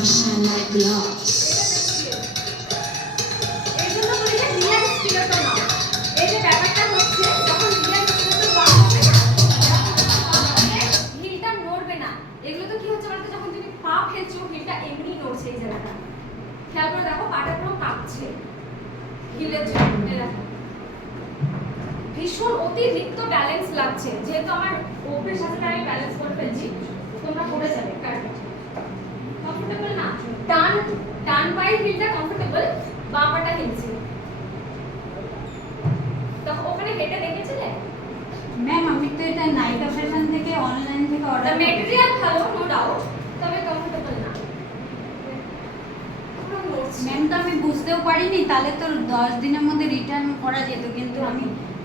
এই জায়গাটা খেয়াল করে দেখো পাটা পুরো ভীষণ অতিরিক্ত ব্যালেন্স লাগছে। যেহেতু আমার ওপরের সাথে আমি ব্যালেন্স করে ফেলছি, তোমরা করে যাবে কমফোর্টেবল পায়ের হিলটা কমফোর্টেবল বাঁ পাটা হিলছে তো ওখানে হেঁটে দেখেছিলে? ম্যাম আমি তো এটা নাইকা ফ্যাশন থেকে অনলাইন থেকে অর্ডার মেটেরিয়াল ভালো নো ডাউট তবে কমফোর্টেবল না। ম্যাম তো আমি বুঝতেও পারিনি তাহলে তো দশ দিনের মধ্যে রিটার্ন করা যেত কিন্তু আমি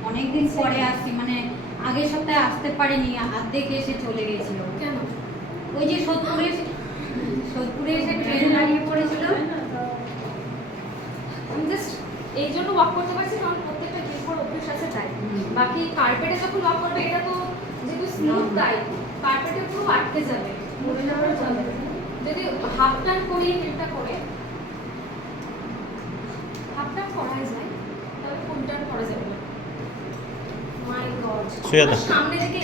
অনেক দিন পরে আসছি মানে আগের সপ্তাহে আসতে পারিনি অর্ধেক এসে চলে গেছিল। কেন? ওই যে সোদপুরে এই জন্য ওয়াক করতে পারছি কারণ প্রত্যেকটা জিনিসের অভ্যেস আছে তাই। বাকি কার্পেটে যখন ওয়াক করবে এটা তো যেহেতু স্মুথ। তাই কার্পেটে পুরো আটকে যাবে যদি হাফ টার্ন করি হিলটা করে হাফ টার্ন করা যায় তবে ফুল টার্ন করা যাবে না। মাই গড সামনে দিকে